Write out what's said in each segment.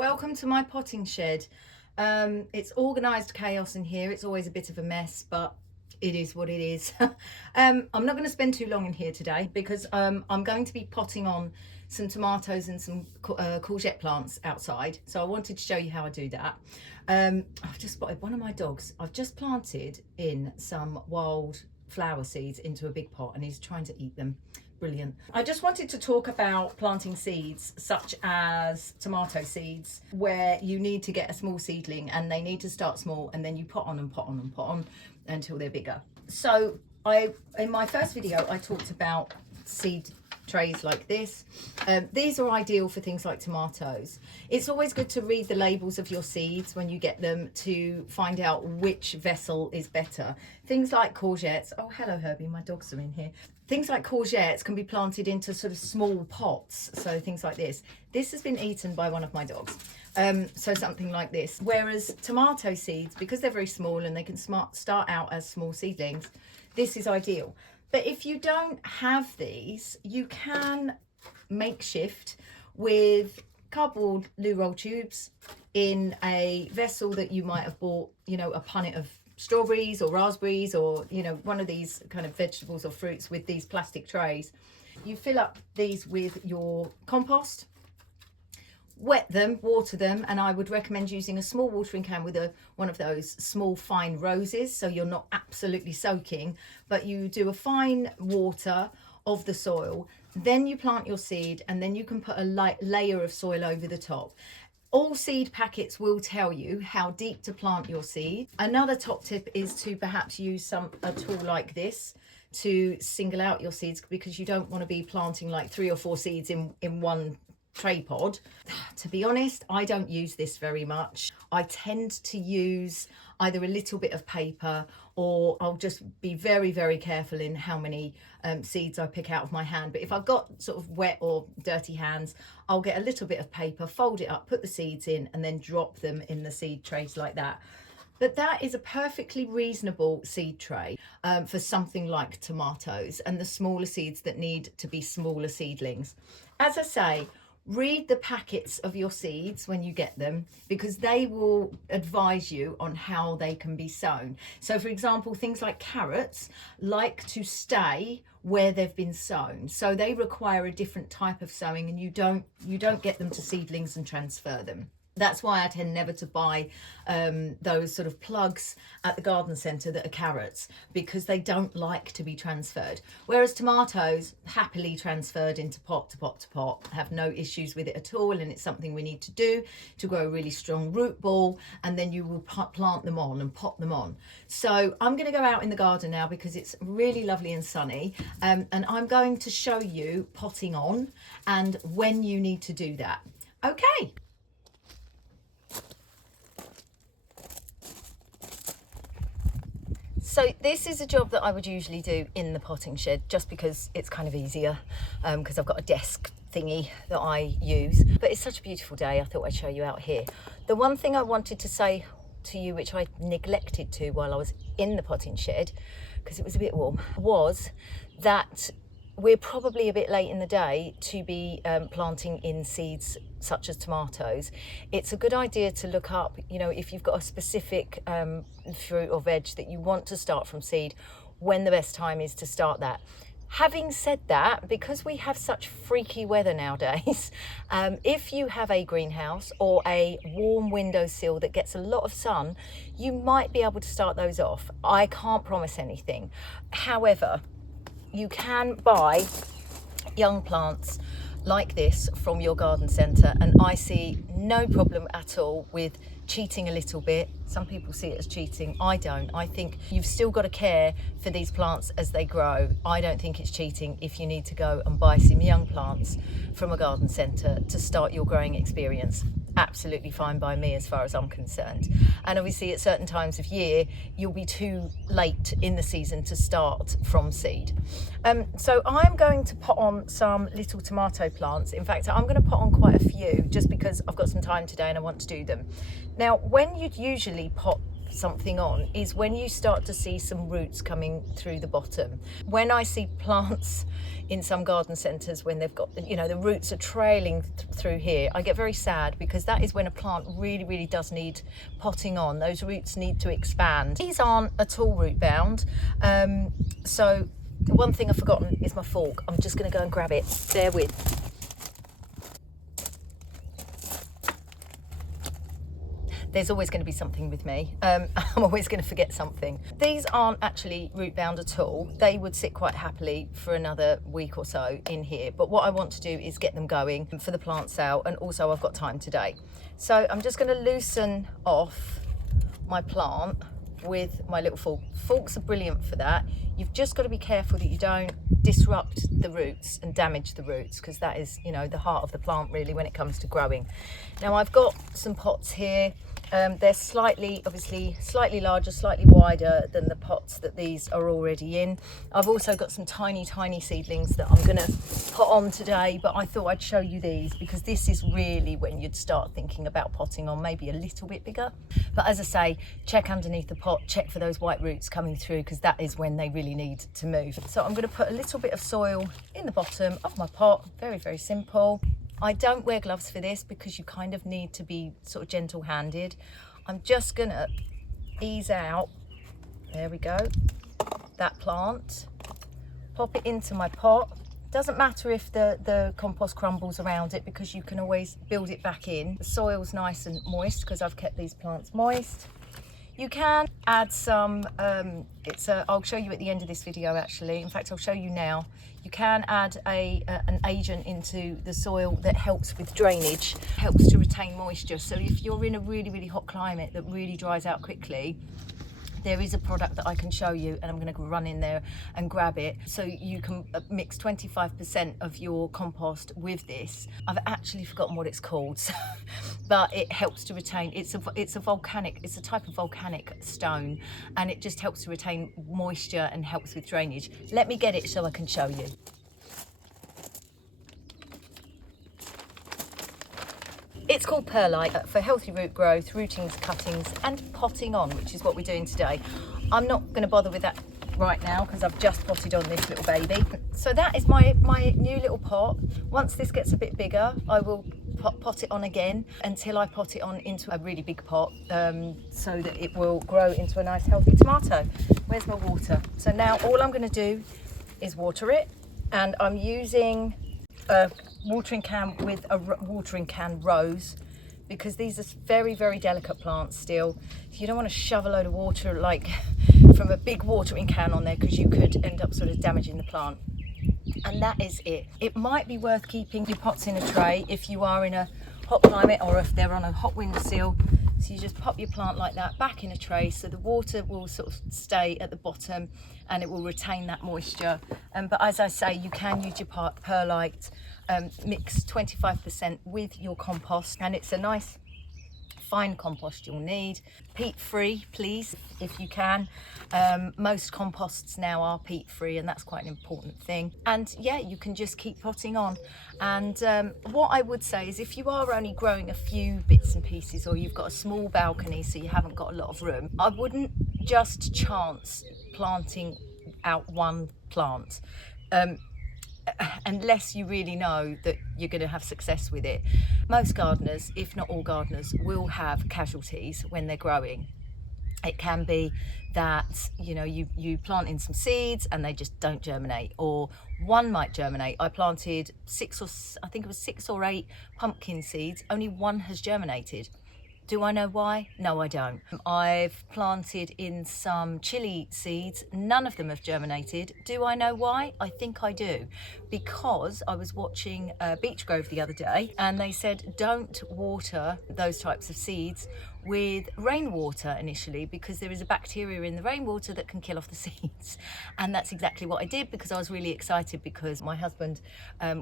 Welcome to my potting shed. It's organised chaos in here. It's always a bit of a mess, but it is what it is. I'm not going to spend too long in here today because I'm going to be potting on some tomatoes and some courgette plants outside. So I wanted to show you how I do that. I've just spotted one of my dogs. I've just planted in some wild flower seeds into a big pot and he's trying to eat them. Brilliant. I just wanted to talk about planting seeds such as tomato seeds, where you need to get a small seedling and they need to start small, and then you pot on and pot on and pot on until they're bigger. So in my first video I talked about seed trays like this. These are ideal for things like tomatoes. It's always good to read the labels of your seeds when you get them to find out which vessel is better. Things like courgettes, oh hello Herbie, my dogs are in here. Things like courgettes can be planted into sort of small pots, so things like this. This has been eaten by one of my dogs, so something like this. Whereas tomato seeds, because they're very small and they can start out as small seedlings, this is ideal. But if you don't have these, you can makeshift with cardboard loo roll tubes in a vessel that you might have bought, you know, a punnet of strawberries or raspberries or, you know, one of these kind of vegetables or fruits with these plastic trays. You fill up these with your compost, wet them, water them, and I would recommend using a small watering can with one of those small fine roses, so you're not absolutely soaking, but you do a fine water of the soil. Then you plant your seed, and then you can put a light layer of soil over the top. All seed packets will tell you how deep to plant your seed. Another top tip is to perhaps use a tool like this to single out your seeds, because you don't want to be planting like 3 or 4 seeds in one tray pod. To be honest, I don't use this very much. I tend to use either a little bit of paper, or I'll just be very, very careful in how many seeds I pick out of my hand. But if I've got sort of wet or dirty hands, I'll get a little bit of paper, fold it up, put the seeds in, and then drop them in the seed trays like that. But that is a perfectly reasonable seed tray for something like tomatoes and the smaller seeds that need to be smaller seedlings. As I say, read the packets of your seeds when you get them, because they will advise you on how they can be sown. So for example, things like carrots like to stay where they've been sown, so they require a different type of sowing, and you don't get them to seedlings and transfer them. That's why I tend never to buy those sort of plugs at the garden centre that are carrots, because they don't like to be transferred. Whereas tomatoes, happily transferred into pot to pot to pot, have no issues with it at all, and it's something we need to do to grow a really strong root ball, and then you will plant them on and pot them on. So I'm going to go out in the garden now because it's really lovely and sunny, and I'm going to show you potting on and when you need to do that. Okay. So this is a job that I would usually do in the potting shed, just because it's kind of easier, because I've got a desk thingy that I use. But it's such a beautiful day, I thought I'd show you out here. The one thing I wanted to say to you, which I neglected to while I was in the potting shed, because it was a bit warm, was that we're probably a bit late in the day to be planting in seeds such as tomatoes. It's a good idea to look up, you know, if you've got a specific fruit or veg that you want to start from seed, when the best time is to start that. Having said that, because we have such freaky weather nowadays, if you have a greenhouse or a warm windowsill that gets a lot of sun, you might be able to start those off. I can't promise anything. However, you can buy young plants like this from your garden centre, and I see no problem at all with cheating a little bit. Some people see it as cheating. I don't. I think you've still got to care for these plants as they grow. I don't think it's cheating if you need to go and buy some young plants from a garden centre to start your growing experience. Absolutely fine by me as far as I'm concerned. And obviously at certain times of year you'll be too late in the season to start from seed. So I'm going to put on some little tomato plants. In fact, I'm going to put on quite a few just because I've got some time today and I want to do them. Now, when you'd usually pot something on is when you start to see some roots coming through the bottom. When I see plants in some garden centres, when they've got, you know, the roots are trailing through here, I get very sad, because that is when a plant really does need potting on. Those roots need to expand. These aren't at all root bound. So the one thing I've forgotten is my fork. I'm just going to go and grab it. Bear with. There's always going to be something with me. I'm always going to forget something. These aren't actually root bound at all. They would sit quite happily for another week or so in here. But what I want to do is get them going for the plant sale, and also I've got time today. So I'm just going to loosen off my plant with my little fork. Forks are brilliant for that. You've just got to be careful that you don't disrupt the roots and damage the roots, because that is, you know, the heart of the plant really when it comes to growing. Now I've got some pots here. They're obviously slightly larger, slightly wider than the pots that these are already in. I've also got some tiny seedlings that I'm gonna put on today, but I thought I'd show you these because this is really when you'd start thinking about potting on, maybe a little bit bigger. But as I say, check underneath the pot, check for those white roots coming through, because that is when they really need to move. So I'm gonna put a little bit of soil in the bottom of my pot, very simple. I don't wear gloves for this because you kind of need to be sort of gentle-handed. I'm just gonna ease out, there we go, that plant, pop it into my pot. Doesn't matter if the compost crumbles around it, because you can always build it back in. The soil's nice and moist because I've kept these plants moist. You can add some, I'll show you at the end of this video actually. In fact, I'll show you now. You can add an agent into the soil that helps with drainage, helps to retain moisture. So if you're in a really hot climate that really dries out quickly, there is a product that I can show you, and I'm going to run in there and grab it. So you can mix 25% of your compost with this. I've actually forgotten what it's called, but it helps to retain. It's a type of volcanic stone, and it just helps to retain moisture and helps with drainage. Let me get it so I can show you. It's called Perlite for healthy root growth, rootings, cuttings and potting on, which is what we're doing today. I'm not going to bother with that right now because I've just potted on this little baby. So that is my new little pot. Once this gets a bit bigger, I will pot it on again until I pot it on into a really big pot, so that it will grow into a nice healthy tomato. Where's my water? So now all I'm going to do is water it, and I'm using a watering can with a watering can rose, because these are very delicate plants still. So you don't want to shove a load of water like from a big watering can on there, because you could end up sort of damaging the plant. And that is it. It might be worth keeping your pots in a tray if you are in a hot climate or if they're on a hot windowsill. So you just pop your plant like that back in a tray, so the water will sort of stay at the bottom and it will retain that moisture. But as I say, you can use your perlite, mix 25% with your compost, and it's a nice fine compost you'll need. Peat free, please, if you can. Most composts now are peat free, and that's quite an important thing. And yeah, you can just keep potting on. And what I would say is, if you are only growing a few bits and pieces, or you've got a small balcony so you haven't got a lot of room, I wouldn't just chance planting out one plant. Unless you really know that you're going to have success with it. Most gardeners, if not all gardeners, will have casualties when they're growing. It can be that, you know, you plant in some seeds and they just don't germinate, or one might germinate. I planted 6 or 8 pumpkin seeds, only one has germinated. Do I know why? No, I don't. I've planted in some chili seeds. None of them have germinated. Do I know why? I think I do. Because I was watching Beechgrove the other day, and they said don't water those types of seeds with rainwater initially, because there is a bacteria in the rainwater that can kill off the seeds. And that's exactly what I did, because I was really excited, because my husband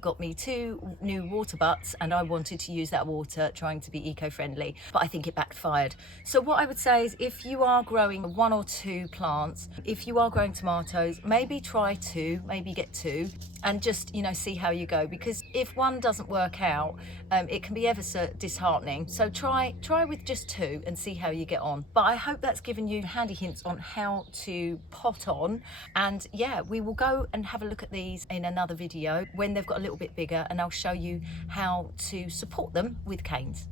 got me 2 new water butts and I wanted to use that water, trying to be eco-friendly, but I think it backfired. So what I would say is, if you are growing 1 or 2 plants, if you are growing tomatoes, maybe try 2, maybe get 2, and just, you know, see how you go, because if one doesn't work out, it can be ever so disheartening. So try with just 2. two and see how you get on. But I hope that's given you handy hints on how to pot on. And yeah, we will go and have a look at these in another video when they've got a little bit bigger, and I'll show you how to support them with canes.